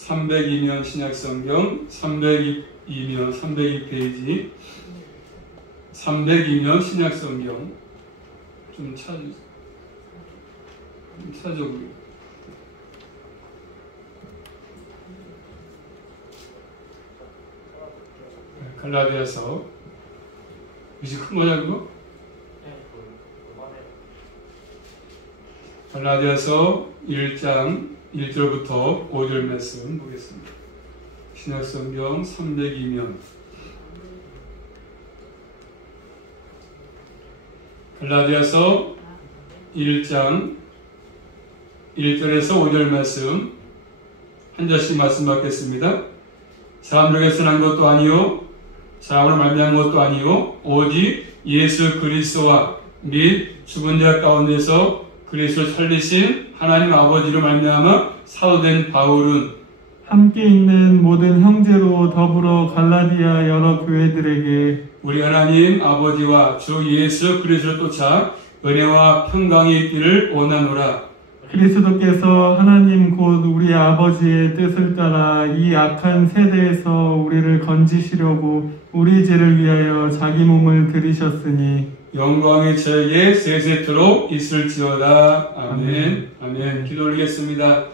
302면 신약성경 302면 302페이지 302면 신약성경 좀 찾아보세요. 갈라디아서 이제 큰 거냐 그거? 갈라디아서 1장 1절부터 5절 말씀 보겠습니다. 신약성경 302면 갈라디아서 1장 1절에서 5절 말씀 한 절씩 말씀 받겠습니다. 사람들에게서 난 것도 아니요 사람으로 말미암은 것도 아니요 오직 예수 그리스도와 및 죽은 자 가운데서 그리스도를 살리신 하나님 아버지로 말미암아 사도된 바울은 함께 있는 모든 형제로 더불어 갈라디아 여러 교회들에게 우리 하나님 아버지와 주 예수 그리스도를 쫓아 은혜와 평강이 있기를 원하노라. 그리스도께서 하나님 곧 우리 아버지의 뜻을 따라 이 악한 세대에서 우리를 건지시려고 우리 죄를 위하여 자기 몸을 들이셨으니 영광이 저에게 세세토록 있을지어다. 아멘. 아멘. 기도 올리겠습니다.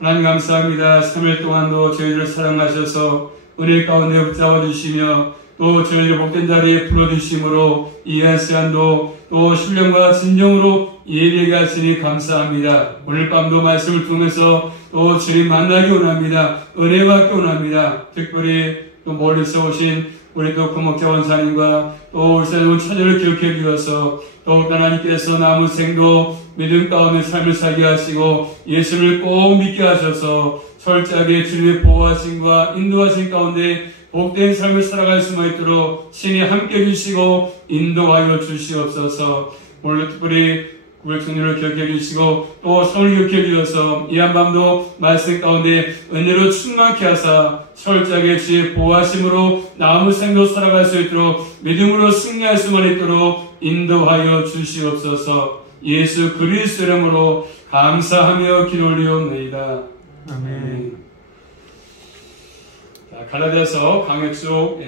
하나님 감사합니다. 3일 동안도 저희들을 사랑하셔서 은혜 가운데 붙잡아 주시며 또 저희를 복된 자리에 불러주심으로 이해한 시간도 또 신령과 진정으로 예배하게 하시니 감사합니다. 오늘 밤도 말씀을 통해서 또 주님 만나기 원합니다. 은혜 받기 원합니다. 특별히 또 멀리서 오신 우리 또 금목자 원사님과 또 울산의 처녀를 기억해 주셔서 더욱 하나님께서 남은 생도 믿음 가운데 삶을 살게 하시고 예수를 꼭 믿게 하셔서 철저하게 주님의 보호하심과 인도하심 가운데 복된 삶을 살아갈 수만 있도록 신이 함께 해주시고 인도하여 주시옵소서. 오늘 특별히 우리 청년을 기억해 주시고 또 성을 기억해 주셔서 이 한밤도 말씀 가운데 은혜로 충만케 하사 철저하게 주의 보호하심으로 남은 생도 살아갈 수 있도록 믿음으로 승리할 수만 있도록 인도하여 주시옵소서. 예수 그리스도 이름으로 감사하며 기도 올리옵나이다. 아멘. 자, 갈라디아서 강해 쭉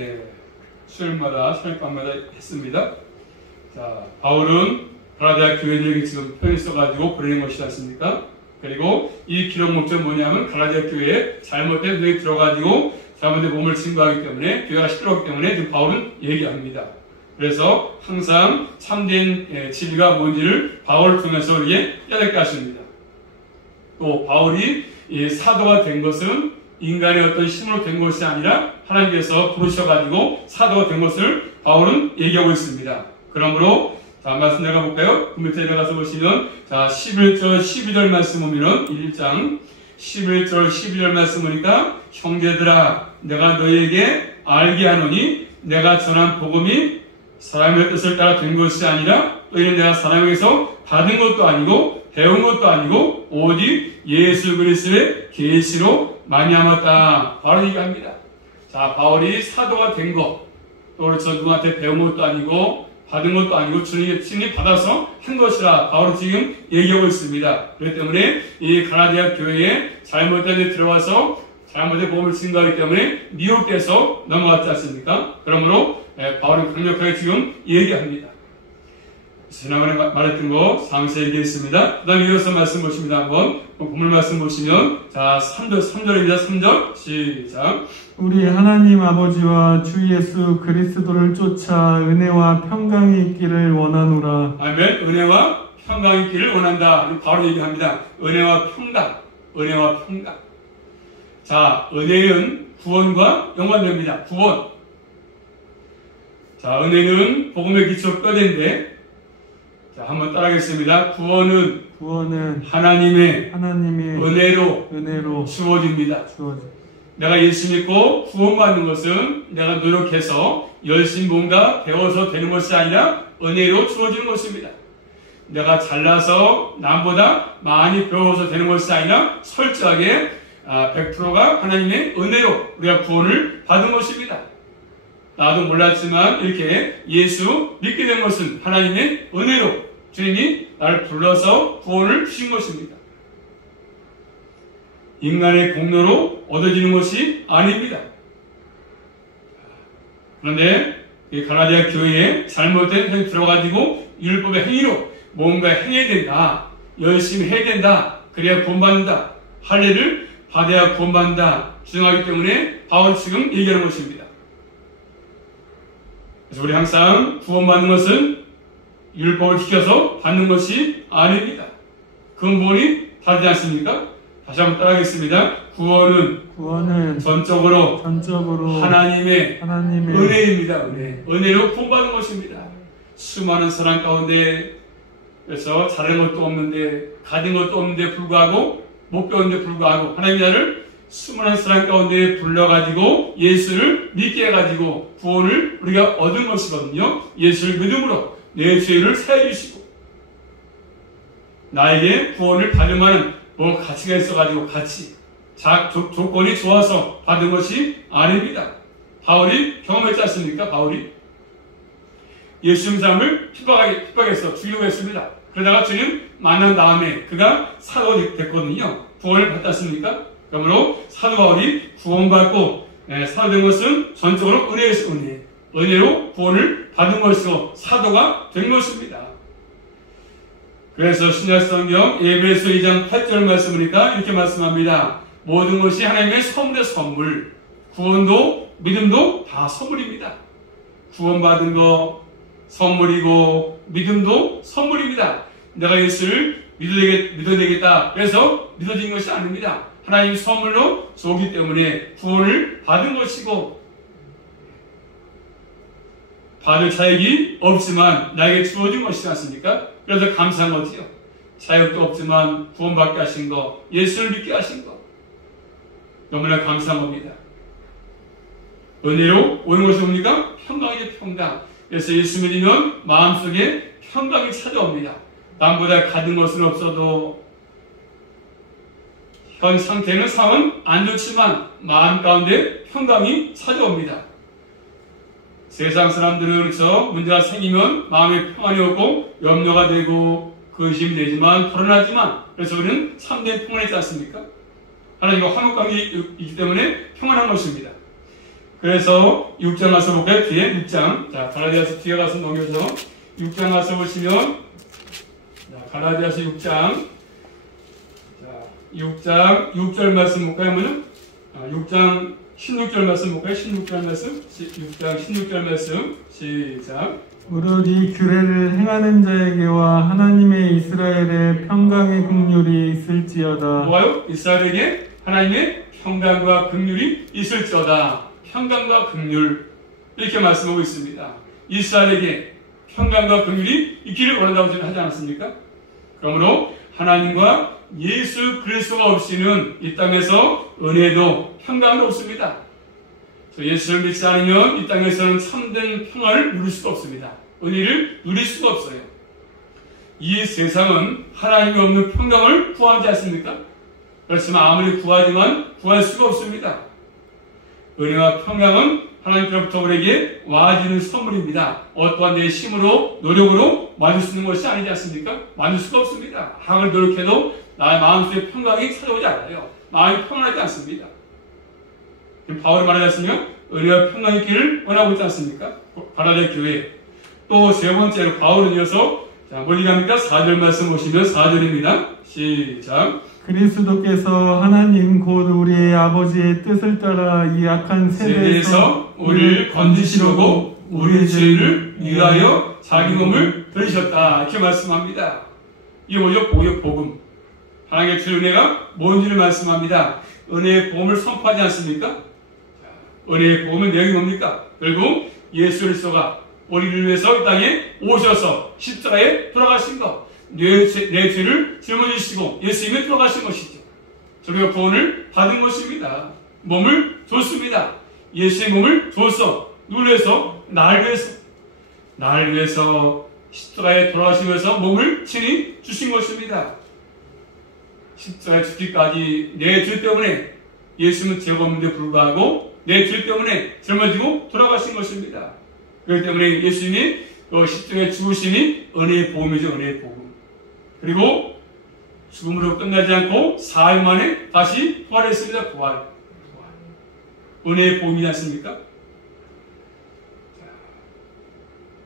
수요일마다 저녁밤마다 했습니다. 자, 바울은 갈라디아 교회들에게 지금 편히 써가지고 보내는 것이지 않습니까? 그리고 이 기록 목적 뭐냐면 갈라디아 교회에 잘못된 교회에 들어가지고 잘못된 몸을 증거하기 때문에 교회가 시끄럽기 때문에 지금 바울은 얘기합니다. 그래서 항상 참된 진리가 뭔지를 바울을 통해서 우리에게 깨닫게 하십니다. 또 바울이 사도가 된 것은 인간의 어떤 힘으로 된 것이 아니라 하나님께서 부르셔가지고 사도가 된 것을 바울은 얘기하고 있습니다. 그러므로 자, 말씀 내려가볼까요? 그 밑에 내려가서 보시면 자, 11절 12절 말씀 보면은 1장 11절 12절 말씀 보니까 형제들아 내가 너희에게 알게 하노니 내가 전한 복음이 사람의 뜻을 따라 된 것이 아니라 또 이는 내가 사람에게서 받은 것도 아니고 배운 것도 아니고 오직 예수 그리스도의 계시로 말미암았다. 바로 얘기합니다. 자, 바울이 사도가 된 것, 또 그렇죠 누구한테 배운 것도 아니고 받은 것도 아니고 주님이 받아서 한 것이라 바울은 지금 얘기하고 있습니다. 그렇기 때문에 이 갈라디아 교회에 잘못된 데 들어와서 잘못된 복음을 증거하기 때문에 미혹돼서 넘어갔지 않습니까? 그러므로 바울은 강력하게 지금 얘기합니다. 지난번에 말했던 거 상세히 얘기했습니다. 그 다음에 이어서 말씀 보십니다. 한번 본문 말씀 보시면 자 3절입니다. 3절 시작. 우리 하나님 아버지와 주 예수 그리스도를 쫓아 은혜와 평강이 있기를 원하노라. 아멘. 은혜와 평강이 있기를 원한다. 바로 얘기합니다. 은혜와 평강. 은혜와 평강. 자, 은혜는 구원과 연관됩니다. 구원. 자, 은혜는 복음의 기초 뼈대인데 자, 한번 따라하겠습니다. 구원은 하나님의 은혜로 주어집니다. 내가 예수 믿고 구원받는 것은 내가 노력해서 열심히 뭔가 배워서 되는 것이 아니라 은혜로 주어지는 것입니다. 내가 잘나서 남보다 많이 배워서 되는 것이 아니라 철저하게 100%가 하나님의 은혜로 우리가 구원을 받은 것입니다. 나도 몰랐지만 이렇게 예수 믿게 된 것은 하나님의 은혜로 주님이 나를 불러서 구원을 주신 것입니다. 인간의 공로로 얻어지는 것이 아닙니다. 그런데 이 갈라디아 교회에 잘못된 행위 들어가지고 율법의 행위로 뭔가 행해야 된다. 열심히 해야 된다. 그래야 구원받는다. 할례를 받아야 구원받는다. 주장하기 때문에 바울 지금 얘기하는 것입니다. 그래서 우리 항상 구원받는 것은 율법을 지켜서 받는 것이 아닙니다. 근본이 다르지 않습니까? 다시 한번 따라하겠습니다. 구원은 전적으로 하나님의 은혜입니다. 은혜로 구원받는 것입니다. 수많은 사람 가운데 그래서 잘한 것도 없는데 가진 것도 없는데 불구하고 못 배웠는데 불구하고 하나님이 나를 수많은 사람 가운데 불러가지고 예수를 믿게 해가지고 구원을 우리가 얻은 것이거든요. 예수를 믿음으로 내 죄를 사해 주시고 나에게 구원을 받을 만한 뭐 가치가 있어가지고 조건이 좋아서 받은 것이 아닙니다. 바울이 경험했지 않습니까? 바울이 예수님 사람을 핍박해서 죽이려고 했습니다. 그러다가 주님 만난 다음에 그가 사도가 됐거든요. 구원을 받지 않습니까? 그러므로 사도 바울이 구원받고 사도된 것은 전적으로 은혜에서 은혜로 구원을 받은 것이고 사도가 된 것입니다. 그래서 신약성경 에베소 2장 8절 말씀이니까 이렇게 말씀합니다. 모든 것이 하나님의 선물의 선물, 구원도 믿음도 다 선물입니다. 구원받은 거 선물이고 믿음도 선물입니다. 내가 예수를 믿어야 되겠다. 그래서 믿어진 것이 아닙니다. 하나님 선물로 주었기 때문에 구원을 받은 것이고 받을 자격이 없지만 나에게 주어진 것이지 않습니까? 그래서 감사한 거지요. 자격도 없지만 구원받게 하신 거, 예수를 믿게 하신 거 너무나 감사한 겁니다. 은혜로 오는 것이 뭡니까? 평강이죠. 평강. 그래서 예수 믿으면 마음속에 평강이 찾아옵니다. 남보다 가진 것은 없어도 현 상태는 상은 안 좋지만 마음 가운데 평강이 찾아옵니다. 세상 사람들은 그렇죠. 문제가 생기면 마음에 평안이 없고 염려가 되고 근심이 되지만 불안하지만 그래서 우리는 참된 평안이 있지 않습니까? 하나님과 화목관계이기 때문에 평안한 것입니다. 그래서 6장 가서 볼까요? 뒤에 6장. 자, 갈라디아서 뒤에 가서 넘겨서 6장 가서 보시면 갈라디아서 6장. 자, 6장 6절 말씀 볼까요? 6장 16절 말씀 볼까요? 16절 말씀. 6장 16절 말씀. 시작. 무릇 이 규례를 행하는 자에게와 하나님의 이스라엘의 평강의 긍휼이 있을지어다. 뭐가요? 이스라엘에게 하나님의 평강과 긍휼이 있을지어다. 평강과 긍휼 이렇게 말씀하고 있습니다. 이스라엘에게 평강과 긍휼이 있기를 원한다고 저는 하지 않았습니까? 그러므로 하나님과 예수 그리스도가 없이는 이 땅에서 은혜도 평강도 없습니다. 예수를 믿지 않으면 이 땅에서는 참된 평안을 누릴 수가 없습니다. 은혜를 누릴 수가 없어요. 이 세상은 하나님이 없는 평강을 구하지 않습니까? 그렇지만 아무리 구하지만 구할 수가 없습니다. 은혜와 평강은 하나님께로부터 우리에게 와지는 선물입니다. 어떠한 내 힘으로 노력으로 만들 수 있는 것이 아니지 않습니까? 만들 수가 없습니다. 악을 노력해도 나의 마음속에 평강이 찾아오지 않아요. 마음이 평안하지 않습니다. 바울이 말하지 않습니까? 은혜와 평강이 있기를 원하고 있지 않습니까? 갈라디아 교회. 또 세 번째로 바울은 이어서 멀리 갑니까? 4절 말씀 보시면 4절입니다. 시작. 그리스도께서 하나님 곧 우리의 아버지의 뜻을 따라 이 악한 세대에서 우리를 건지시려고 우리의 죄를 위하여 자기 몸을 들이셨다. 이렇게 말씀합니다. 이게 뭐죠? 복음. 하나님의 주 은혜가 뭔지를 말씀합니다. 은혜의 복음을 선포하지 않습니까? 은혜의 복음은 내용이 뭡니까? 결국 예수 그리스도가 우리를 위해서 이 땅에 오셔서 십자가에 돌아가신 것, 내 죄를 짊어지시고 예수님이 돌아가신 것이죠. 저희가 구원을 받은 것입니다. 몸을 줬습니다. 예수의 몸을 줬어. 누굴 위해서? 나를 위해서 십자가에 돌아가시면서 몸을 친히 주신 것입니다. 십자가에 죽기까지 내 죄 때문에 예수는 죄가 없는데 불구하고 내 죄 때문에 짊어지고 돌아가신 것입니다. 그렇기 때문에 예수님이 십자가에 죽으심이 은혜의 복음이죠. 은혜의 복음. 그리고 죽음으로 끝나지 않고 4일 만에 다시 부활했습니다. 부활. 은혜의 복이지 않습니까?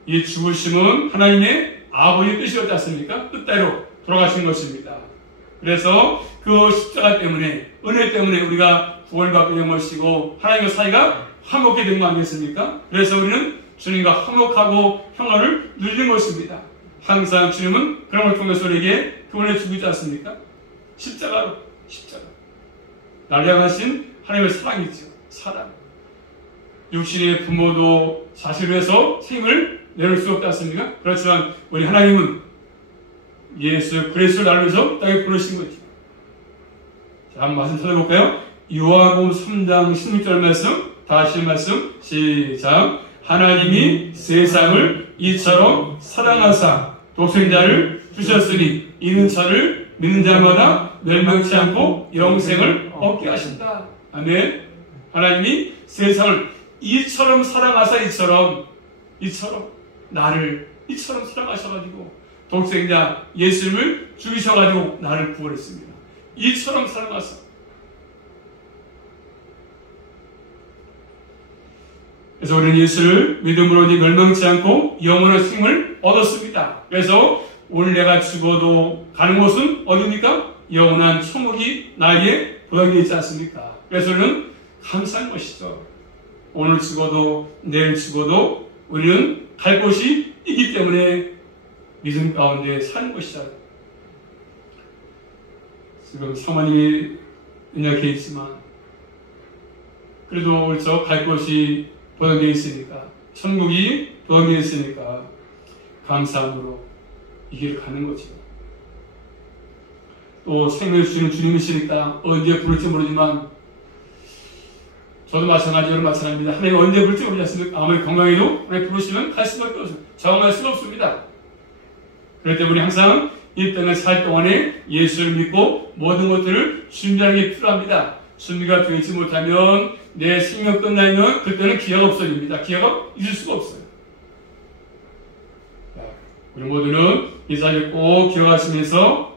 이 죽으심은 하나님의 아버지의 뜻이었지 않습니까? 뜻대로 돌아가신 것입니다. 그래서 그 십자가 때문에, 은혜 때문에 우리가 구원받게 된 것이고 하나님과 사이가 화목하게 된 거 아니겠습니까? 그래서 우리는 주님과 화목하고 평화를 누리는 것입니다. 항상 주님은 그런 걸 통해서 우리에게 구원해 주고 있지 않습니까? 십자가. 나를 향하신 하나님의 사랑이죠. 사랑. 육신의 부모도 자식을 위해서 생을 내놓을 수 없지 않습니까? 그렇지만 우리 하나님은 예수 그리스도를 나를 위해서 땅에 보내신 거죠. 자, 한번 말씀 찾아볼까요? 요한복음 3장 16절 말씀, 다시 말씀, 시작. 하나님이 세상을 이처럼 사랑하사 독생자를 주셨으니 이는 저를 믿는 자마다 멸망치 않고 영생을 얻게 하신다. 아멘. 하나님이 세상을 이처럼 사랑하사, 이처럼 나를 이처럼 사랑하셔가지고 독생자 예수님을 죽이셔가지고 나를 구원했습니다. 이처럼 사랑하사. 그래서 우리는 예수를 믿음으로 멸망치 않고 영원한 생명을 얻었습니다. 그래서 오늘 내가 죽어도 가는 곳은 어디입니까? 영원한 천국이 나에게 보장되어 있지 않습니까? 그래서 우리는 감사한 것이죠. 오늘 죽어도 내일 죽어도 우리는 갈 곳이 있기 때문에 믿음 가운데 사는 것이다. 지금 사모님이 연약해 있지만 그래도 우리 갈 곳이 보장되어 있으니까, 천국이 보장되어 있으니까 감사함으로 이 길을 가는 거죠. 또 생명을 주시는 주님이시니까 언제 부를지 모르지만 저도 마찬가지로 마찬가지입니다. 하나님 언제 부를지 모르지 않습니까? 아무리 건강해도 하나님 부르시면 갈 수밖에 없어요. 정할 수가 없습니다. 그렇기 때문에 항상 이 땅을 살 동안에 예수를 믿고 모든 것들을 준비하는 게 필요합니다. 준비가 되지 못하면 내 생명 끝나면 그때는 기회가 없어집니다. 기회가 있을 수가 없어요. 우리 모두는 이 자리를 꼭 기억하시면서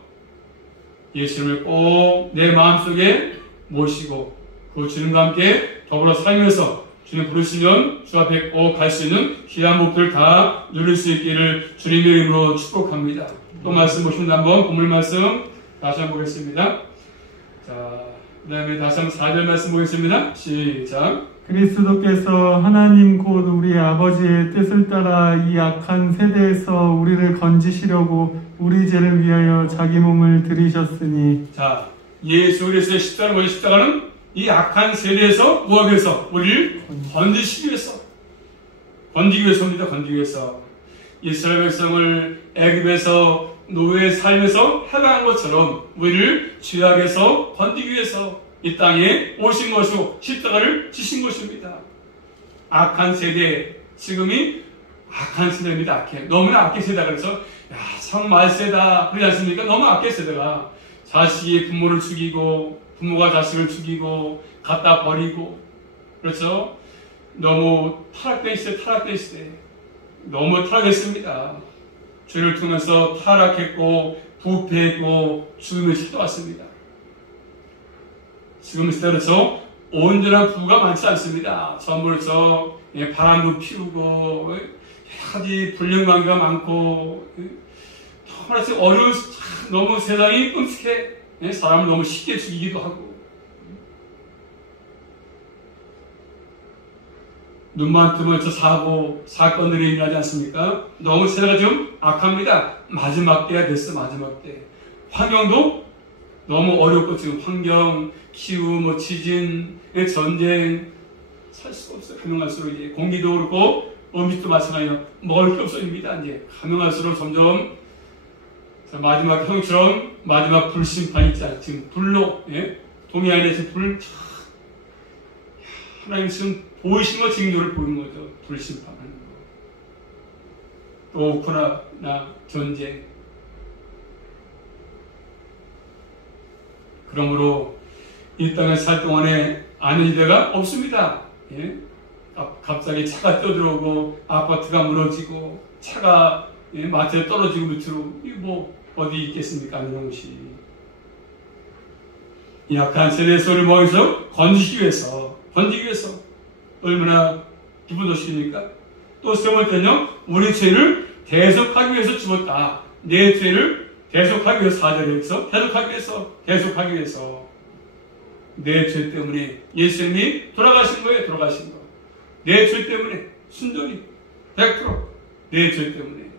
예수님을 꼭 내 마음속에 모시고 그 주님과 함께 더불어 살면서 주님 부르시면 주 앞에 꼭 갈 수 있는 귀한 목표를 다 누릴 수 있기를 주님의 이름으로 축복합니다. 또 말씀 보시면 한번 본문 말씀 다시 한번 보겠습니다. 자, 그 다음에 다시 한번 4절 말씀 보겠습니다. 시작. 그리스도께서 하나님 곧 우리 아버지의 뜻을 따라 이 악한 세대에서 우리를 건지시려고 우리 죄를 위하여 자기 몸을 들이셨으니. 자, 예수 그리스도의 십자가는 이 악한 세대에서 뭐하기 위해서? 우리를 건지시기 위해서. 건지기 위해서입니다. 건지기 위해서. 이스라엘 백성을 애굽에서 노예의 삶에서 해방한 것처럼 우리를 죄악에서 건지기 위해서 이 땅에 오신 것이고 십자가를 지신 것입니다. 악한 세대, 지금이 악한 세대입니다. 악해. 너무나 악해 세대가 그래서 참 말세다 그러지 않습니까? 너무 악해 세대가 자식이 부모를 죽이고 부모가 자식을 죽이고 갖다 버리고, 그렇죠? 너무 타락된 시대, 너무 타락했습니다. 죄를 통해서 타락했고 부패했고 죽음을 찾아왔습니다. 지금 시대 그렇죠? 온전한 부부가 많지 않습니다. 전부 그렇죠? 바람도 피우고 여러 가지 불륜관계가 많고 정말 어려운, 너무 세상이 끔찍해. 사람을 너무 쉽게 죽이기도 하고 눈만 뜨면 사건들이 일어나지 않습니까? 너무 세대가 좀 악합니다. 마지막 때가 됐어. 마지막 때 환경도 너무 어렵고 지금 환경, 기후, 지진, 전쟁 살 수가 없어요. 가능할수록 이제 공기도 그렇고 음식도 마찬가지로 먹을 게 없어집니다. 이제 가능할수록 점점 마지막 형처럼 마지막 불심판이 있잖아요. 지금 불로, 동해안에서 하나님 지금 보이신 거 징조를 보이는 거죠. 불심판하는 거. 또 우크라이나 전쟁. 그러므로 이 땅에 살 동안에 아는 이대가 없습니다. 갑자기 차가 뛰어들어오고 아파트가 무너지고 차가 마트에 떨어지고 밑으로 이거 어디 있겠습니까? 이런 것이. 이 악한 세대의 소리를 모여서 건지기 위해서 건지기 위해서 얼마나 기쁜 소식입니까? 또 세 번째는요, 우리 죄를 대속하기 위해서 죽었다. 내 죄를 대속하기 위해서, 4절에서 대속하기 위해서 내 죄 때문에 예수님이 돌아가신 거예요. 돌아가신 거. 내 죄 때문에 순전히 100% 내 죄 때문에.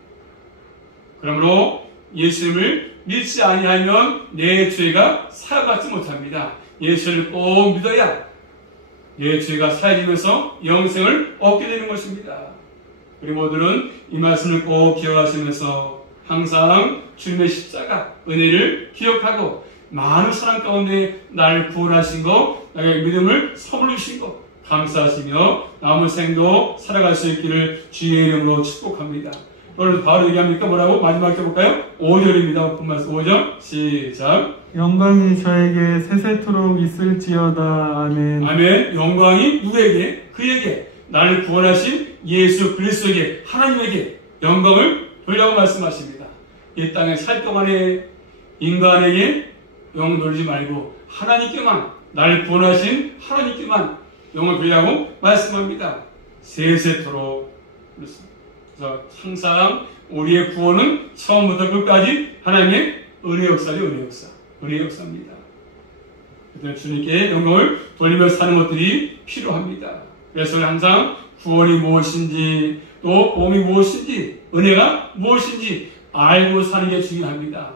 그러므로 예수님을 믿지 아니하면 내 죄가 사하받지 못합니다. 예수를 꼭 믿어야 내 죄가 사해지면서 영생을 얻게 되는 것입니다. 우리 모두는 이 말씀을 꼭 기억하시면서 항상 주님의 십자가 은혜를 기억하고 많은 사람 가운데 나를 구원하신 거, 나에게 믿음을 선물로 주신 거 감사하시며 남은 생도 살아갈 수 있기를 주의 이름으로 축복합니다. 오늘 바로 얘기합니까? 뭐라고? 마지막 해볼까요? 5절입니다. 5절 시작. 영광이 저에게 세세토록 있을지어다. 아멘. 아멘. 영광이 누구에게? 그에게 나를 구원하신 예수 그리스도에게, 하나님에게 영광을 돌리라고 말씀하십니다. 이 땅에 살 동안에 인간에게 영광 돌리지 말고 하나님께만, 나를 구원하신 하나님께만 영광을 돌리라고 말씀합니다. 세세토록. 그렇습니다. 그래서 항상 우리의 구원은 처음부터 끝까지 하나님의 은혜 역사죠. 은혜 역사입니다. 그래서 주님께 영광을 돌리면서 사는 것들이 필요합니다. 그래서 항상 구원이 무엇인지, 또 보험이 무엇인지, 은혜가 무엇인지 알고 사는 게 중요합니다.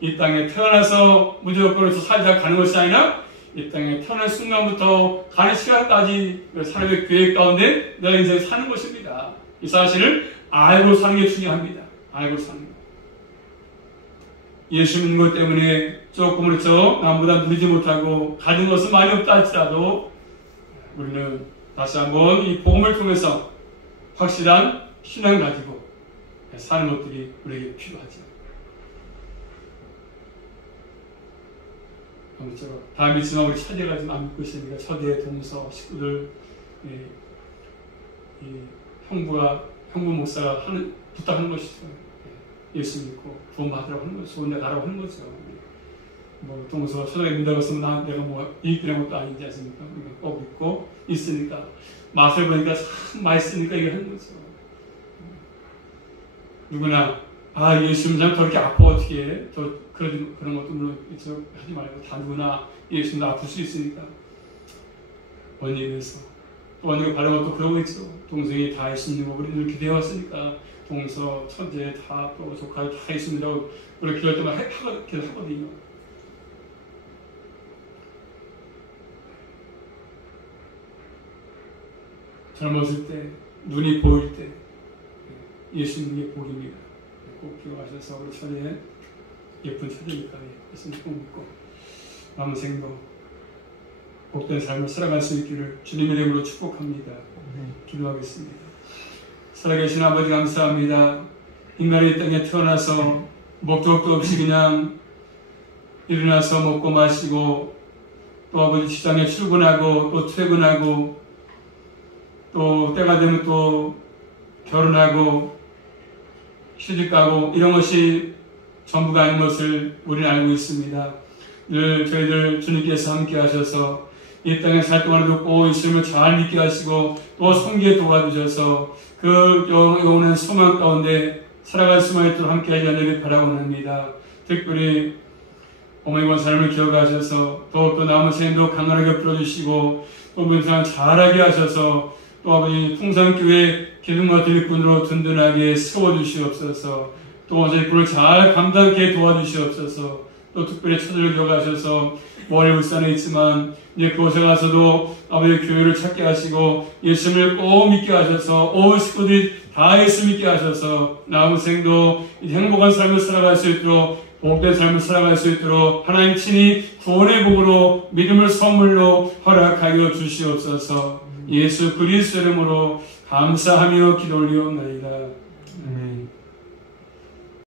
이 땅에 태어나서 무조건으로 살다 가는 것이 아니라 이 땅에 태어난 순간부터 가는 시간까지 사람의 계획 가운데 내가 인생에 사는 것입니다. 이 사실을 알고 사는 게 중요합니다. 알고 사는 것. 예수 믿는 것 때문에 조금 그렇죠. 남보다 누리지 못하고 가진 것은 많이 없다 할지라도 우리는 다시 한번 이 복음을 통해서 확실한 신앙을 가지고 사는 것들이 우리에게 필요하죠. 아무쪼록 다음 이쯤 우리 처제가 좀 안 믿고 있으니까 처제, 동서, 식구들, 형부 목사가 부탁하는 것이죠. 예수 믿고 구원 받으라고 하는 거죠. 좋은 데 가라고 하는 거죠. 뭐 동서, 처제가 믿는다고 했으면 내가 뭐 이익 되는 것도 아니지 않습니까? 꼭 믿고 있으니까 맛을 보니까 참 맛있으니까 이거 하는 거죠. 누구나 예수 믿으면 저렇게 아파 어떻게 해? 그런 것도 물론 하지 말고 다 누구나 예수 믿으면 아플 수 있으니까 언니에서 또 언니가 바른 것도 그러고 있죠. 동생이 다 예수 믿고 우리는 이렇게 되어왔으니까 동서, 처제 다 또 조카 다 예수 믿고 우리 기도할 때만 하거든요. 젊었을 때 눈이 보일 때 예수 믿는 게 복입니다. 꼭 기억하셔서 우리 처제 예쁜 처제니까 예수 믿고 남은 생도 복된 삶을 살아갈 수 있기를 주님의 이름으로 축복합니다. 기도하겠습니다. 살아계신 아버지 감사합니다. 인간의 땅에 태어나서 목적도 없이 그냥 일어나서 먹고 마시고 또 아버지 직장에 출근하고 또 퇴근하고 또 때가 되면 또 결혼하고 시집가고 이런 것이 전부가 아닌 것을 우리는 알고 있습니다. 늘 저희들 주님께서 함께 하셔서 이 땅에 살 동안에도 꼭 예수님을 잘 믿게 하시고 또 섬기게 도와주셔서 그 영원한 소망 가운데 살아갈 수만 있도록 함께 하지 않기를 바라옵니다. 특별히 어머니 권사님을 기억하셔서 더욱더 남은 생도 강건하게 풀어주시고 또 문상 잘하게 하셔서 또 아버지 풍성교회 기둥과 들꾼으로 든든하게 세워주시옵소서. 또 어제 일꾼을 잘 감당하게 도와주시옵소서. 또 특별히 처제를 기억하셔서 멀리 울산에 있지만 이제 그곳에 가서도 아버지의 교회를 찾게 하시고 예수님을 꼭 믿게 하셔서 온 식구들이 다 예수 믿게 하셔서 남은 생도 행복한 삶을 살아갈 수 있도록 복된 삶을 살아갈 수 있도록 하나님 친히 구원의 복으로 믿음을 선물로 허락하여 주시옵소서. 예수 그리스도 이름으로 감사하며 기도 올리옵나이다.